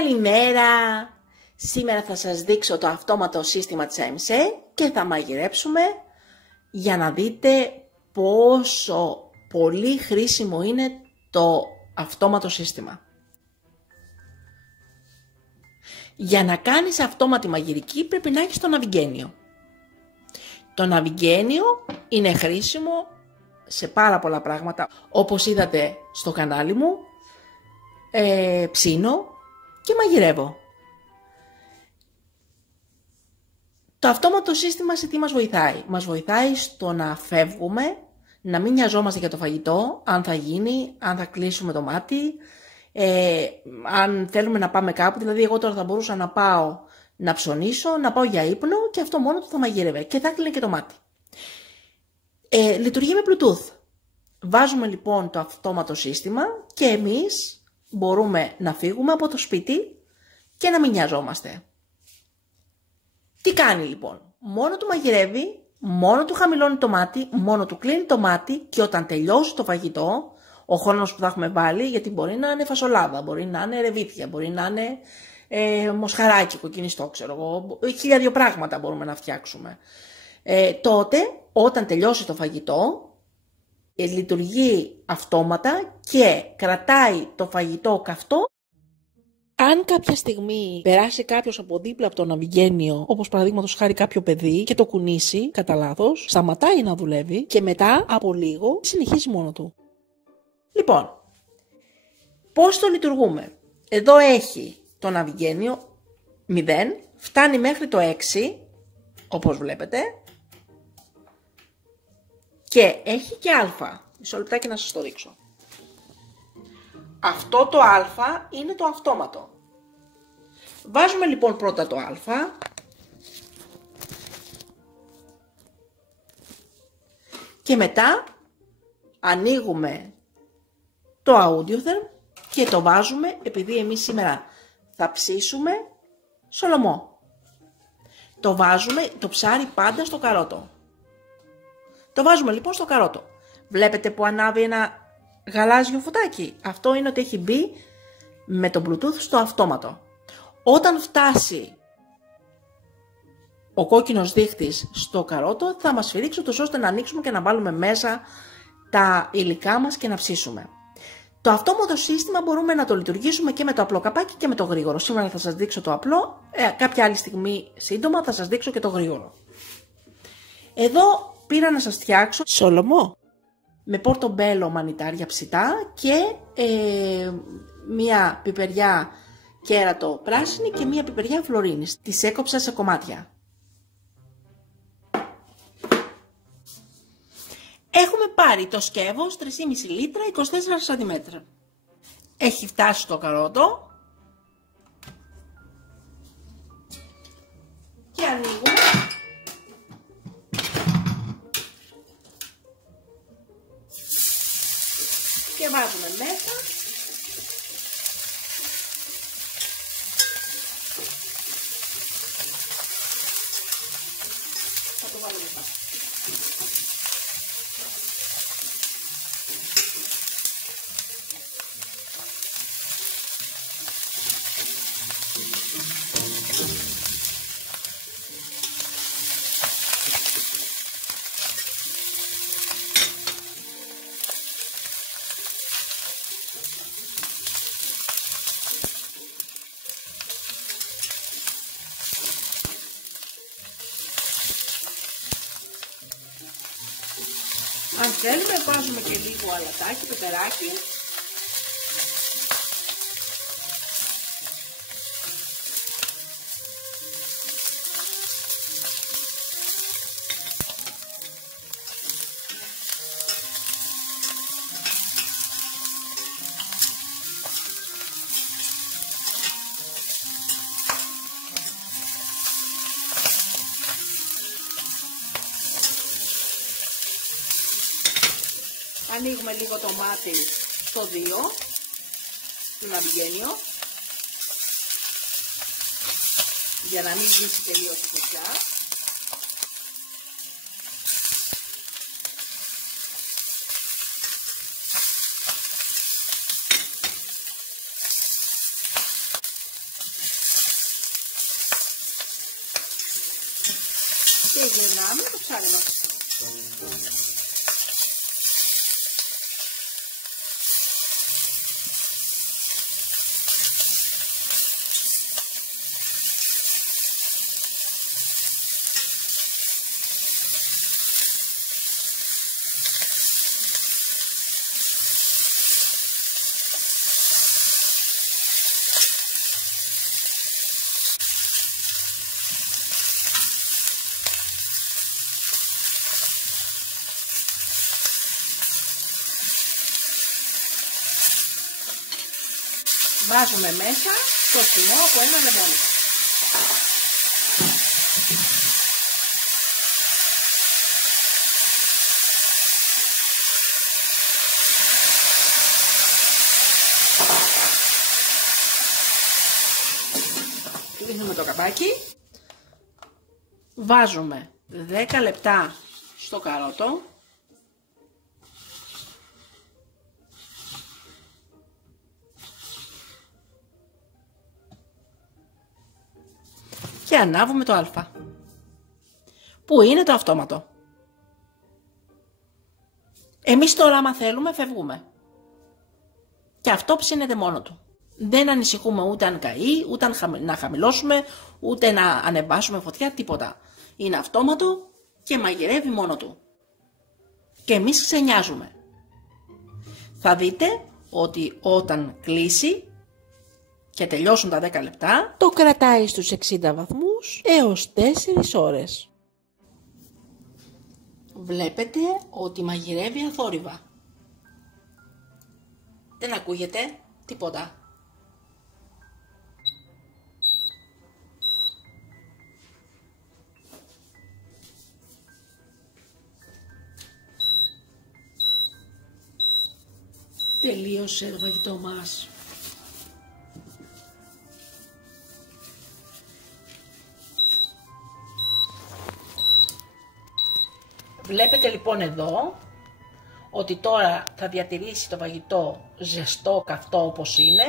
Καλημέρα! Σήμερα θα σας δείξω το αυτόματο σύστημα της AMC και θα μαγειρέψουμε για να δείτε πόσο πολύ χρήσιμο είναι το αυτόματο σύστημα. Για να κάνεις αυτόματη μαγειρική πρέπει να έχεις το ναυιγγένιο. Το ναυιγγένιο είναι χρήσιμο σε πάρα πολλά πράγματα. Όπως είδατε στο κανάλι μου, ψήνω και μαγειρεύω. Το αυτόματο σύστημα σε τι μας βοηθάει? Μας βοηθάει στο να φεύγουμε, να μην νοιαζόμαστε για το φαγητό, αν θα γίνει, αν θα κλείσουμε το μάτι, αν θέλουμε να πάμε κάπου. Δηλαδή εγώ τώρα θα μπορούσα να πάω να ψωνίσω, να πάω για ύπνο και αυτό μόνο του θα μαγειρεύε και θα κλείνει και το μάτι. Λειτουργεί με Bluetooth. Βάζουμε λοιπόν το αυτόματο σύστημα και εμείς μπορούμε να φύγουμε από το σπίτι και να μην νοιαζόμαστε. Τι κάνει λοιπόν? Μόνο του μαγειρεύει, μόνο του χαμηλώνει το μάτι, μόνο του κλείνει το μάτι και όταν τελειώσει το φαγητό, ο χρόνος που θα έχουμε βάλει, γιατί μπορεί να είναι φασολάδα, μπορεί να είναι ρεβίθια, μπορεί να είναι μοσχαράκι, κοκκινιστό, ξέρω εγώ, 1002 πράγματα μπορούμε να φτιάξουμε. Τότε, όταν τελειώσει το φαγητό, λειτουργεί αυτόματα και κρατάει το φαγητό καυτό. Αν κάποια στιγμή περάσει κάποιος από δίπλα από το ναυιγγένιο, όπως παραδείγματος χάρη κάποιο παιδί, και το κουνήσει κατά λάθος, σταματάει να δουλεύει και μετά από λίγο συνεχίζει μόνο του. Λοιπόν, πώς το λειτουργούμε? Εδώ έχει το ναυιγγένιο 0, φτάνει μέχρι το 6, όπως βλέπετε, και έχει και α. Μισό λεπτάκι να σας το δείξω. Αυτό το α είναι το αυτόματο. Βάζουμε λοιπόν πρώτα το α και μετά ανοίγουμε το audiotherm και το βάζουμε, επειδή εμείς σήμερα θα ψήσουμε σολομό. Το βάζουμε το ψάρι πάντα στο καρότο. Το βάζουμε λοιπόν στο καρότο. Βλέπετε που ανάβει ένα γαλάζιο φωτάκι? Αυτό είναι ότι έχει μπει με το Bluetooth στο αυτόματο. Όταν φτάσει ο κόκκινος δείχτης στο καρότο θα μας σφυρίξει ώστε να ανοίξουμε και να βάλουμε μέσα τα υλικά μας και να ψήσουμε. Το αυτόματο σύστημα μπορούμε να το λειτουργήσουμε και με το απλό καπάκι και με το γρήγορο. Σήμερα θα σας δείξω το απλό, κάποια άλλη στιγμή σύντομα θα σας δείξω και το γρήγορο. Εδώ πήρα να σας φτιάξω σολομό με πορτομπέλο μανιτάρια ψητά και μία πιπεριά κέρατο πράσινη και μία πιπεριά φλωρίνης. Τις έκοψα σε κομμάτια. Έχουμε πάρει το σκεύος 3,5 λίτρα 24 cm. Έχει φτάσει στο καρότο και ανοίγουμε και βάζουμε μέσα θα το βάλουμε πάνω. Αν θέλουμε βάζουμε και λίγο αλατάκι, πεπεράκι. Ανοίγουμε λίγο το μάτι στο 2, του ναυιγγένιο, για να μην σβήσει τελείως η φωτιά. γυρνάμε το ψάρι μας. Βάζουμε μέσα το θυμό από ένα λεμόνι. Κλείνουμε το καπάκι. Βάζουμε 10 λεπτά στο καρότο. Και ανάβουμε το α. Που είναι το αυτόματο. Εμείς τώρα άμα θέλουμε φεύγουμε. Και αυτό ψήνεται μόνο του. Δεν ανησυχούμε ούτε αν καεί, ούτε να χαμηλώσουμε, ούτε να ανεβάσουμε φωτιά, τίποτα. Είναι αυτόματο και μαγειρεύει μόνο του. Και εμείς ξενιάζουμε. Θα δείτε ότι όταν κλείσει και τελειώσουν τα 10 λεπτά, το κρατάει στους 60 βαθμούς έως 4 ώρες. Βλέπετε ότι μαγειρεύει αθόρυβα. Δεν ακούγεται τίποτα. Τελείωσε το φαγητό μας. Βλέπετε λοιπόν εδώ ότι τώρα θα διατηρήσει το φαγητό ζεστό, καυτό όπως είναι,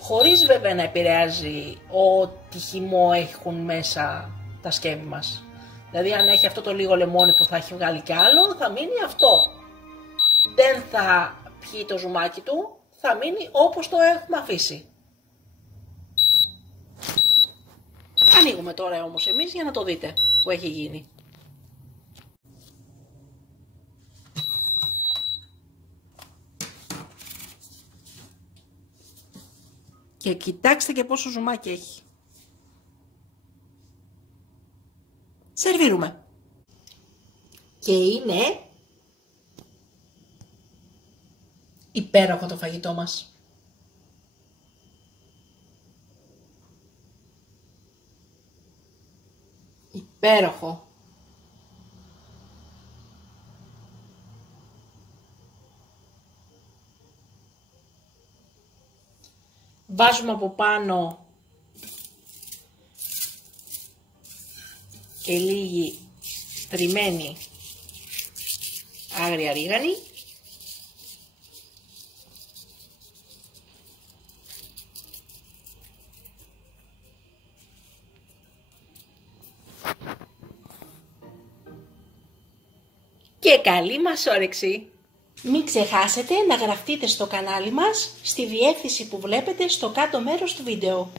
χωρίς βέβαια να επηρεάζει ό,τι χυμό έχουν μέσα τα σκεύη μας. Δηλαδή αν έχει αυτό το λίγο λεμόνι που θα έχει βγάλει κι άλλο, θα μείνει αυτό. Δεν θα πιει το ζουμάκι του, θα μείνει όπως το έχουμε αφήσει. Ανοίγουμε τώρα όμως εμείς για να το δείτε που έχει γίνει. Και κοιτάξτε και πόσο ζουμάκι έχει. Σερβίρουμε. Και είναι υπέροχο το φαγητό μας. Υπέροχο. Βάζουμε από πάνω και λίγη τριμμένη άγρια ρίγανη. Και καλή μας όρεξη! Μην ξεχάσετε να γραφτείτε στο κανάλι μας στη διεύθυνση που βλέπετε στο κάτω μέρος του βίντεο.